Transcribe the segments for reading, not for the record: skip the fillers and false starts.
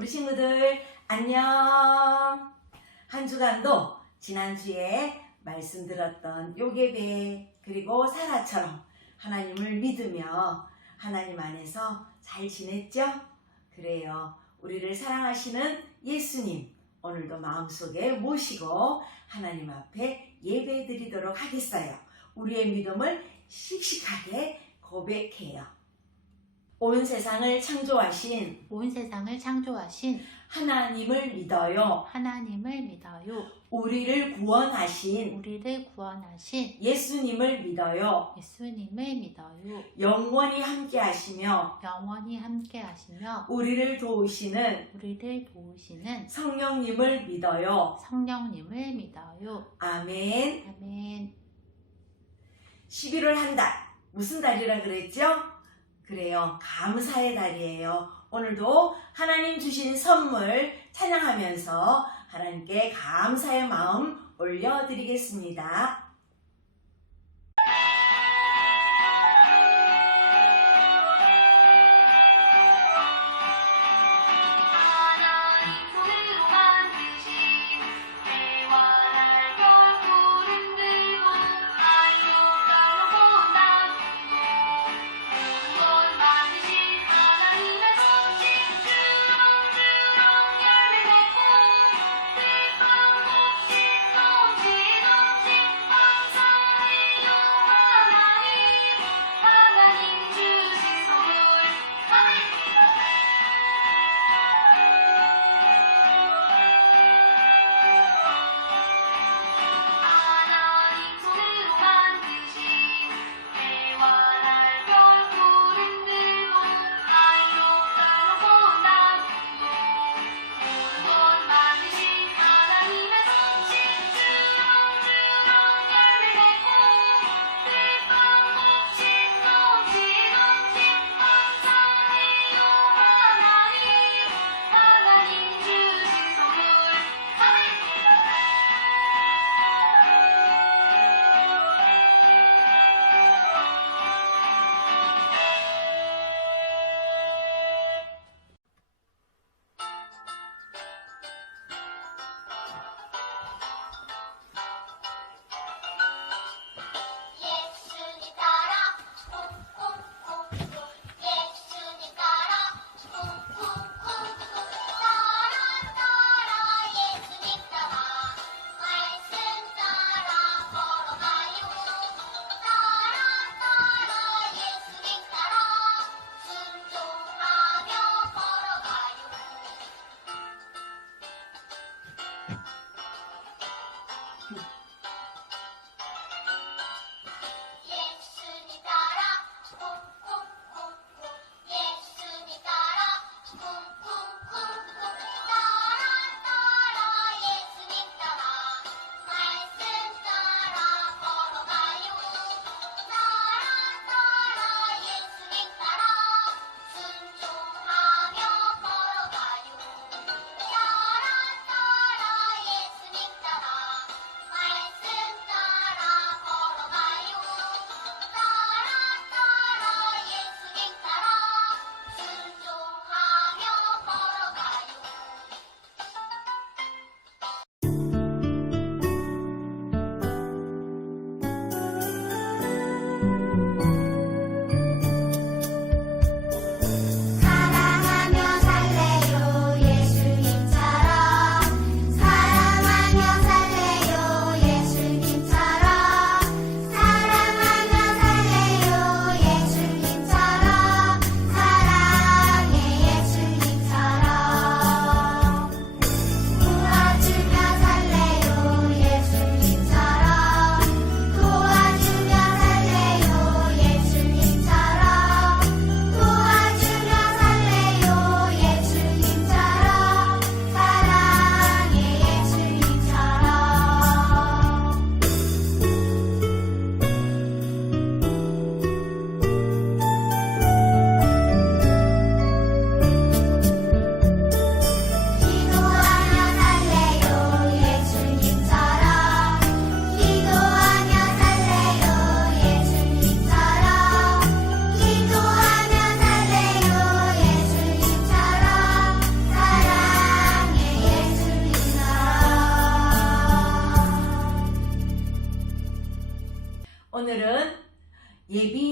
우리 친구들 안녕. 한 주간도 지난주에 말씀 들었던 요괴배 그리고 사라처럼 하나님을 믿으며 하나님 안에서 잘 지냈죠? 그래요. 우리를 사랑하시는 예수님 오늘도 마음속에 모시고 하나님 앞에 예배 드리도록 하겠어요. 우리의 믿음을 씩씩하게 고백해요. 온 세상을 창조하신 하나님을 믿어요. 우리를 구원하신 예수님을 믿어요. 영원히 함께 하시며 우리를 도우시는 성령님을 믿어요. 아멘. 11월 한 달, 무슨 달이라 그랬죠? 그래요. 감사의 달이에요. 오늘도 하나님 주신 선물 찬양하면서 하나님께 감사의 마음 올려드리겠습니다.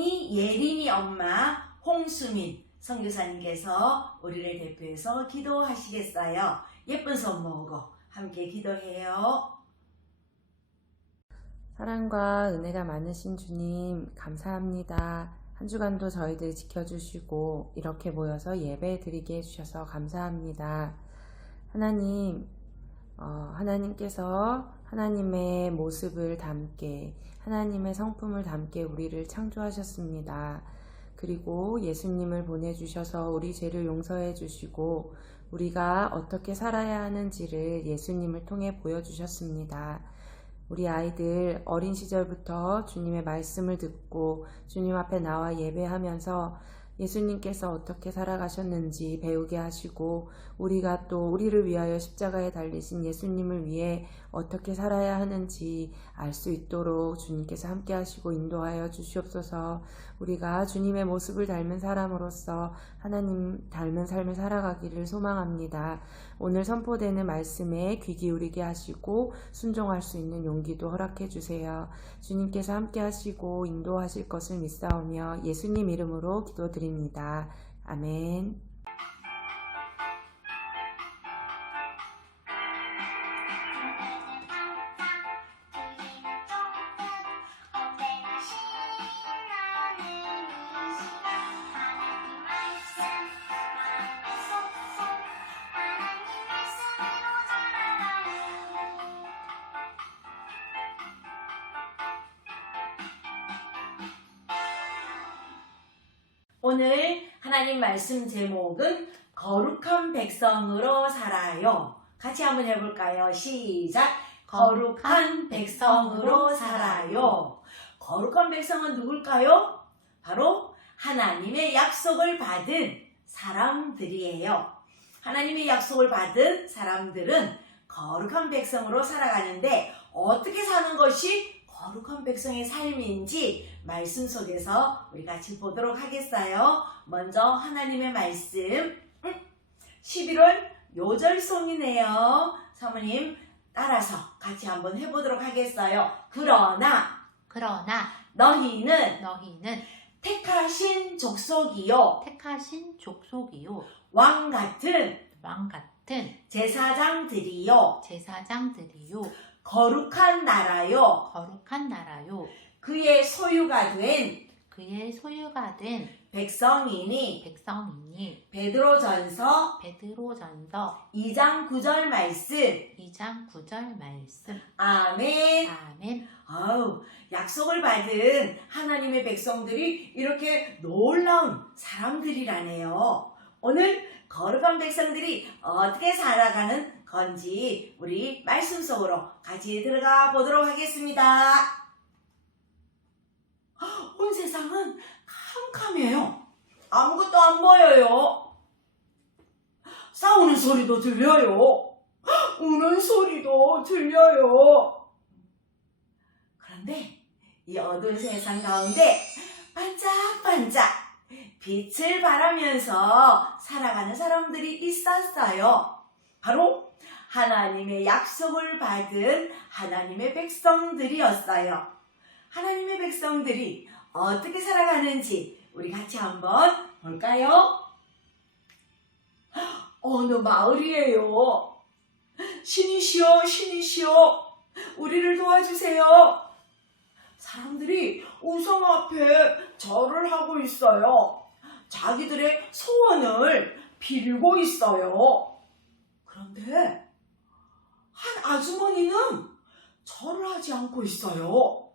혜린이, 예린이 엄마 홍수민 선교사님께서 우리를 대표해서 기도하시겠어요. 예쁜 손 모으고 함께 기도해요. 사랑과 은혜가 많으신 주님 감사합니다. 한 주간도 저희들 지켜주시고 이렇게 모여서 예배 드리게 해주셔서 감사합니다. 하나님, 하나님께서 하나님의 모습을 담게, 하나님의 성품을 담게 우리를 창조하셨습니다. 그리고 예수님을 보내주셔서 우리 죄를 용서해 주시고 우리가 어떻게 살아야 하는지를 예수님을 통해 보여주셨습니다. 우리 아이들 어린 시절부터 주님의 말씀을 듣고 주님 앞에 나와 예배하면서 예수님께서 어떻게 살아가셨는지 배우게 하시고 우리가 또 우리를 위하여 십자가에 달리신 예수님을 위해 어떻게 살아야 하는지 알 수 있도록 주님께서 함께 하시고 인도하여 주시옵소서. 우리가 주님의 모습을 닮은 사람으로서 하나님 닮은 삶을 살아가기를 소망합니다. 오늘 선포되는 말씀에 귀 기울이게 하시고 순종할 수 있는 용기도 허락해 주세요. 주님께서 함께 하시고 인도하실 것을 믿사오며 예수님 이름으로 기도드립니다. 아멘. 오늘 하나님 말씀 제목은 거룩한 백성으로 살아요. 같이 한번 해볼까요? 시작! 거룩한 백성으로 살아요. 거룩한 백성은 누굴까요? 바로 하나님의 약속을 받은 사람들이에요. 하나님의 약속을 받은 사람들은 거룩한 백성으로 살아가는데 어떻게 사는 것이 거룩한 백성의 삶인지 말씀 속에서 우리 같이 보도록 하겠어요. 먼저 하나님의 말씀 11월 요절송이네요. 사모님 따라서 같이 한번 해보도록 하겠어요. 그러나 너희는 택하신 족속이요 택하신 족속이요 왕같은 제사장들이요 거룩한 나라요 그의 소유가 된 백성이니 베드로전서 2장 9절 말씀 아멘. 아우, 약속을 받은 하나님의 백성들이 이렇게 놀라운 사람들이라네요. 오늘 거룩한 백성들이 어떻게 살아가는 건지 우리 말씀 속으로 같이 들어가 보도록 하겠습니다. 온 세상은 캄캄해요. 아무것도 안 보여요. 싸우는 소리도 들려요. 우는 소리도 들려요. 그런데 이 어두운 세상 가운데 반짝반짝 빛을 발하면서 살아가는 사람들이 있었어요. 바로 하나님의 약속을 받은 하나님의 백성들이었어요. 하나님의 백성들이 어떻게 살아가는지 우리 같이 한번 볼까요? 어느 마을이에요. 신이시여 우리를 도와주세요. 사람들이 우상 앞에 절을 하고 있어요. 자기들의 소원을 빌고 있어요. 그런데 한 아주머니는 절을 하지 않고 있어요.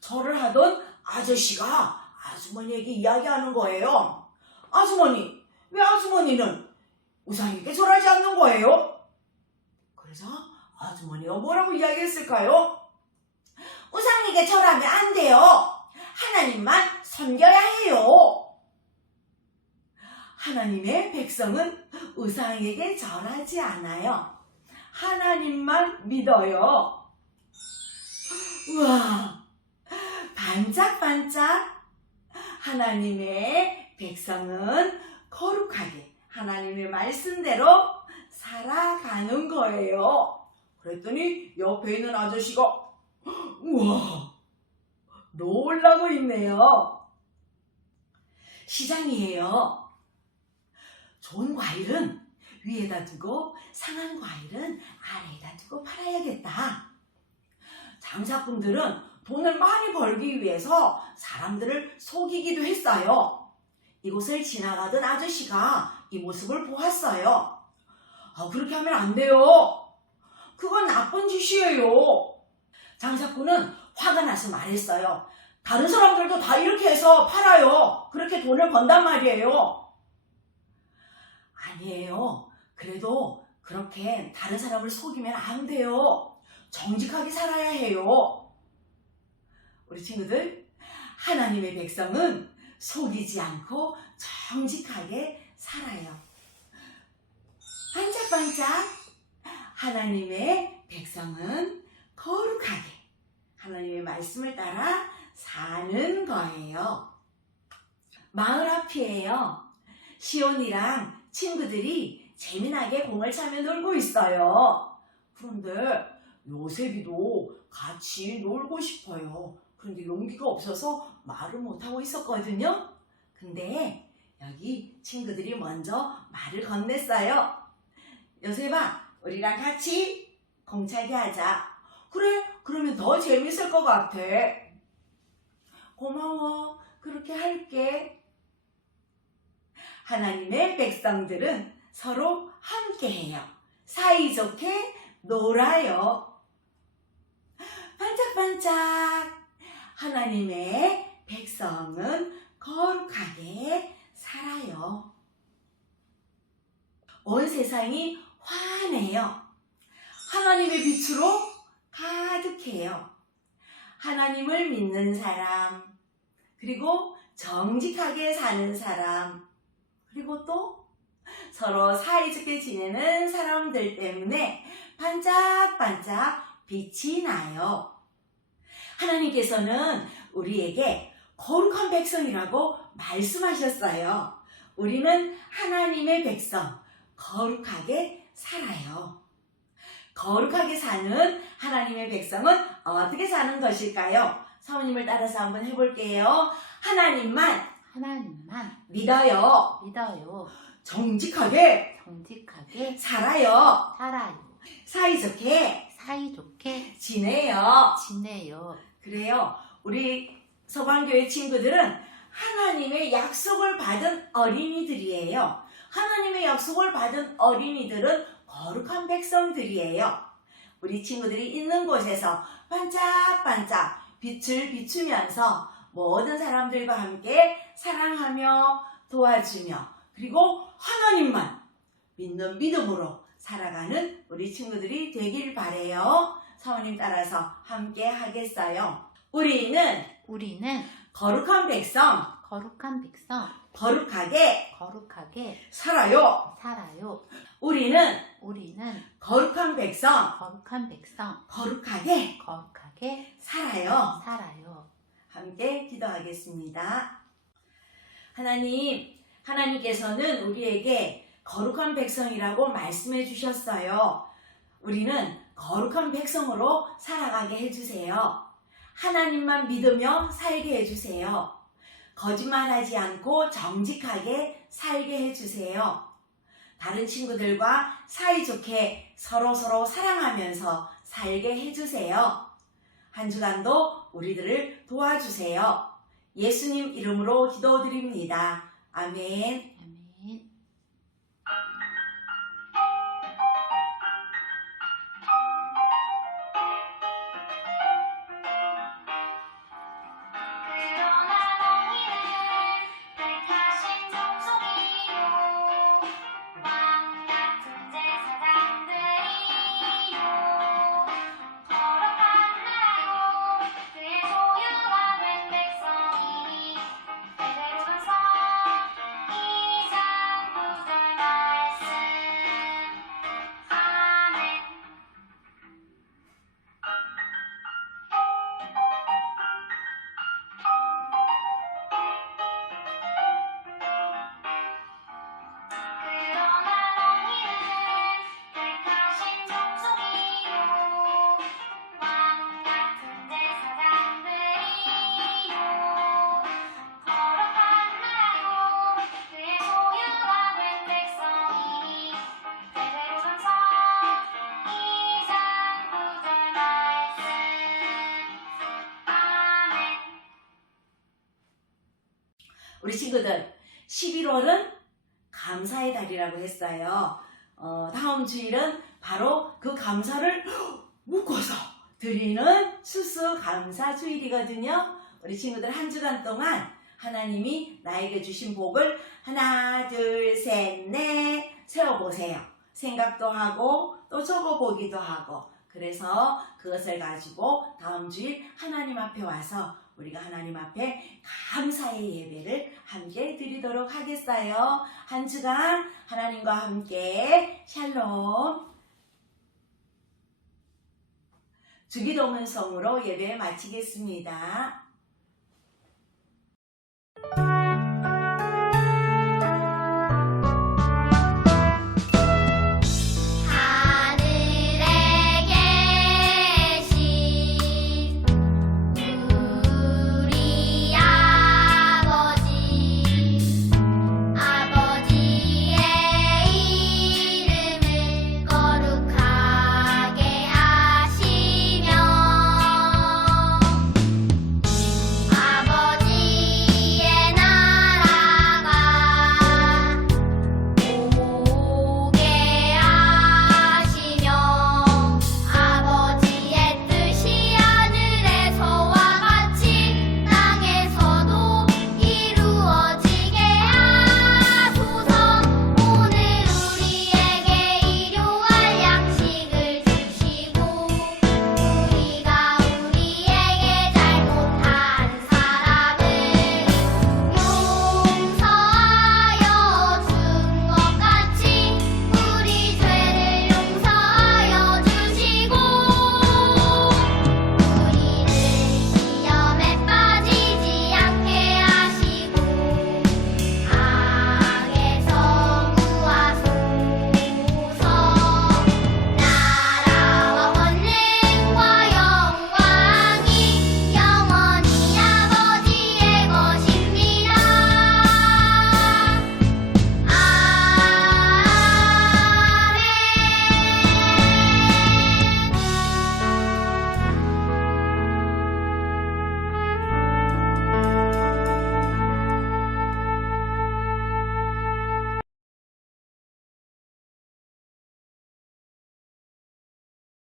절을 하던 아저씨가 아주머니에게 이야기하는 거예요. 아주머니, 왜 아주머니는 우상에게 절하지 않는 거예요? 그래서 아주머니가 뭐라고 이야기했을까요? 우상에게 절하면 안 돼요. 하나님만 섬겨야 해요. 하나님의 백성은 우상에게 절하지 않아요. 하나님만 믿어요. 우와, 반짝반짝 하나님의 백성은 거룩하게 하나님의 말씀대로 살아가는 거예요. 그랬더니 옆에 있는 아저씨가 우와, 놀라고 있네요. 시장이에요. 좋은 과일은 위에다 두고 상한 과일은 아래에다 두고 팔아야겠다. 장사꾼들은 돈을 많이 벌기 위해서 사람들을 속이기도 했어요. 이곳을 지나가던 아저씨가 이 모습을 보았어요. 그렇게 하면 안 돼요. 그건 나쁜 짓이에요. 장사꾼은 화가 나서 말했어요. 다른 사람들도 다 이렇게 해서 팔아요. 그렇게 돈을 번단 말이에요. 아니에요. 그래도 그렇게 다른 사람을 속이면 안 돼요. 정직하게 살아야 해요. 우리 친구들, 하나님의 백성은 속이지 않고 정직하게 살아요. 반짝반짝 하나님의 백성은 거룩하게 하나님의 말씀을 따라 사는 거예요. 마을 앞이에요. 시온이랑 친구들이 재미나게 공을 차며 놀고 있어요. 그런데 요셉이도 같이 놀고 싶어요. 그런데 용기가 없어서 말을 못하고 있었거든요. 근데 여기 친구들이 먼저 말을 건넸어요. 요셉아, 우리랑 같이 공차기 하자. 그래, 그러면 더 재밌을 것 같아. 고마워, 그렇게 할게. 하나님의 백성들은 서로 함께해요. 사이좋게 놀아요. 반짝반짝 하나님의 백성은 거룩하게 살아요. 온 세상이 환해요. 하나님의 빛으로 가득해요. 하나님을 믿는 사람, 그리고 정직하게 사는 사람, 그리고 또 서로 사이좋게 지내는 사람들 때문에 반짝반짝 빛이 나요. 하나님께서는 우리에게 거룩한 백성이라고 말씀하셨어요. 우리는 하나님의 백성, 거룩하게 살아요. 거룩하게 사는 하나님의 백성은 어떻게 사는 것일까요? 사모님을 따라서 한번 해볼게요. 하나님만 믿어요. 정직하게 살아요. 사이좋게 지내요. 그래요. 우리 서방교회 친구들은 하나님의 약속을 받은 어린이들이에요. 하나님의 약속을 받은 어린이들은 거룩한 백성들이에요. 우리 친구들이 있는 곳에서 반짝반짝 빛을 비추면서 모든 사람들과 함께 사랑하며 도와주며 그리고 하나님만 믿는 믿음으로 살아가는 우리 친구들이 되길 바래요. 사모님 따라서 함께 하겠어요. 우리는 거룩한 백성, 거룩하게 살아요. 우리는 거룩한 백성, 거룩하게 살아요. 함께 기도하겠습니다. 하나님께서는 우리에게 거룩한 백성이라고 말씀해 주셨어요. 우리는 거룩한 백성으로 살아가게 해주세요. 하나님만 믿으며 살게 해주세요. 거짓말하지 않고 정직하게 살게 해주세요. 다른 친구들과 사이좋게 서로서로 사랑하면서 살게 해주세요. 한 주간도 우리들을 도와주세요. 예수님 이름으로 기도드립니다. 아멘. 이제 우리 친구들 11월은 감사의 달이라고 했어요. 다음 주일은 바로 그 감사를 묶어서 드리는 추수감사주일이거든요. 우리 친구들 한 주간 동안 하나님이 나에게 주신 복을 하나, 둘, 셋, 넷 세어보세요. 생각도 하고 또 적어보기도 하고, 그래서 그것을 가지고 다음 주일 하나님 앞에 와서 우리가 하나님 앞에 감사의 예배를 함께 드리도록 하겠어요. 한 주간 하나님과 함께 샬롬. 주기도문성으로 예배 마치겠습니다.